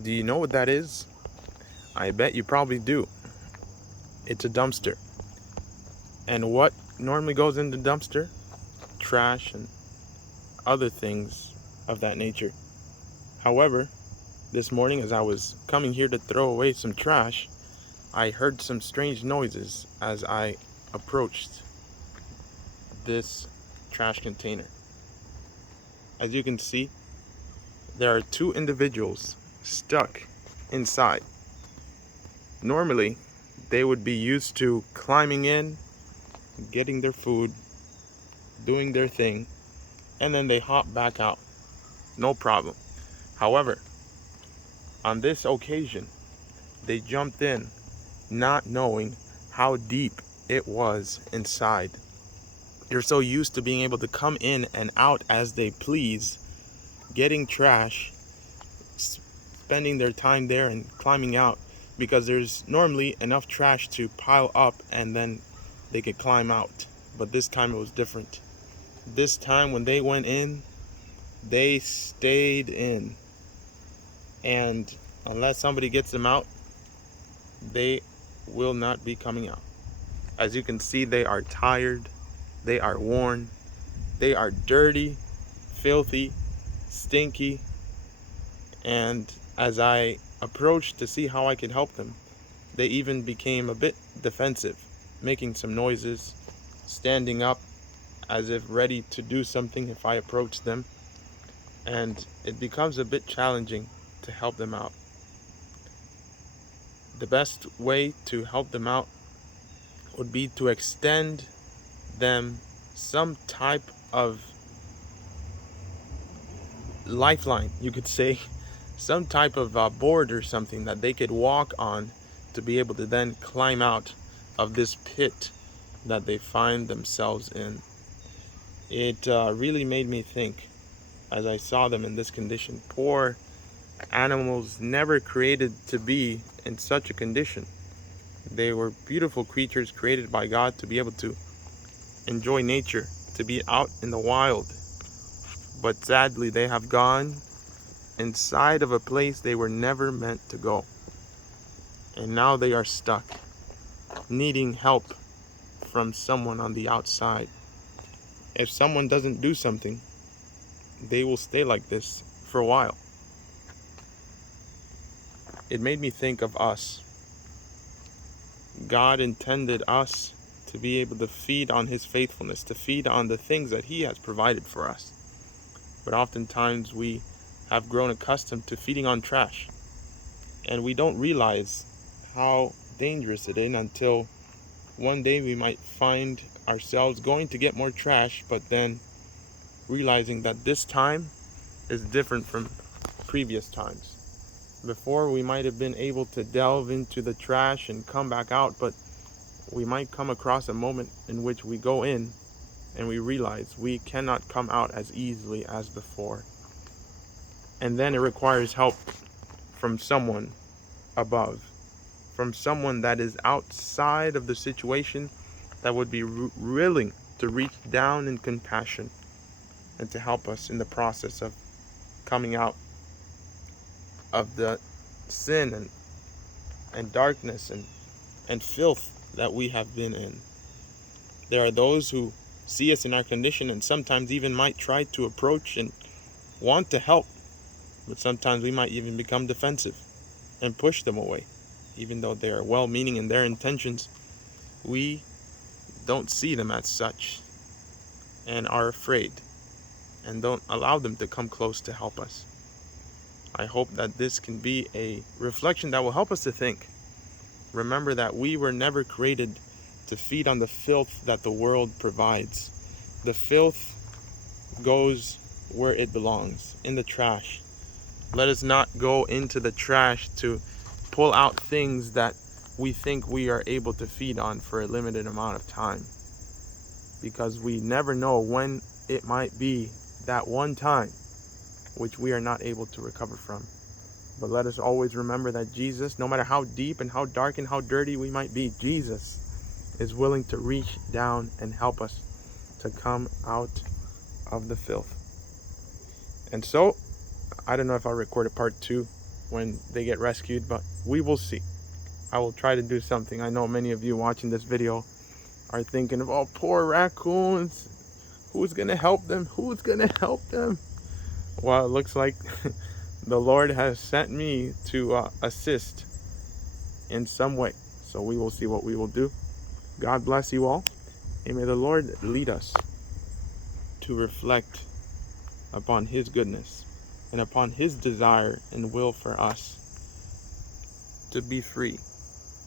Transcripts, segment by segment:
Do you know what that is? I bet you probably do. It's a dumpster. And what normally goes in the dumpster? Trash and other things of that nature. However, this morning as I was coming here to throw away some trash, I heard some strange noises as I approached this trash container. As you can see, there are two individuals stuck inside. Normally, they would be used to climbing in, getting their food, doing their thing, and then they hop back out. No problem. However, on this occasion, they jumped in, not knowing how deep it was inside. They're so used to being able to come in and out as they please, getting trash, spending their time there and climbing out, because there's normally enough trash to pile up and then they could climb out. But this time it was different. This time when they went in, they stayed in. And unless somebody gets them out, they will not be coming out. As you can see, they are tired, they are worn, they are dirty, filthy, stinky. And as I approached to see how I could help them, they even became a bit defensive, making some noises, standing up as if ready to do something if I approached them. And it becomes a bit challenging to help them out. The best way to help them out would be to extend them some type of lifeline, you could say, some type of board or something that they could walk on to be able to then climb out of this pit that they find themselves in. It really made me think as I saw them in this condition. Poor animals, never created to be in such a condition. They were beautiful creatures created by God to be able to enjoy nature, to be out in the wild. But sadly, they have gone inside of a place they were never meant to go. And now they are stuck, needing help from someone on the outside. If someone doesn't do something, they will stay like this for a while. It made me think of us. God intended us to be able to feed on His faithfulness, to feed on the things that He has provided for us. But oftentimes we have grown accustomed to feeding on trash, and we don't realize how dangerous it is until one day we might find ourselves going to get more trash, but then realizing that this time is different from previous times. Before, we might have been able to delve into the trash and come back out, but we might come across a moment in which we go in and we realize we cannot come out as easily as before. And then it requires help from someone above, from someone that is outside of the situation, that would be willing to reach down in compassion and to help us in the process of coming out of the sin and darkness and filth that we have been in. There are those who see us in our condition and sometimes even might try to approach and want to help, but sometimes we might even become defensive and push them away. Even though they are well-meaning in their intentions, we don't see them as such and are afraid and don't allow them to come close to help us. I hope that this can be a reflection that will help us to think. Remember that we were never created to feed on the filth that the world provides. The filth goes where it belongs, in the trash. Let us not go into the trash to pull out things that we think we are able to feed on for a limited amount of time, because we never know when it might be that one time which we are not able to recover from. But let us always remember that Jesus, no matter how deep and how dark and how dirty we might be, Jesus is willing to reach down and help us to come out of the filth. And so, I don't know if I'll record a part 2 when they get rescued, but we will see. I will try to do something. I know many of you watching this video are thinking of, oh, poor raccoons. Who's going to help them? Who's going to help them? Well, it looks like the Lord has sent me to assist in some way. So we will see what we will do. God bless you all. And may the Lord lead us to reflect upon His goodness and upon His desire and will for us to be free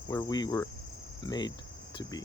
where we were made to be.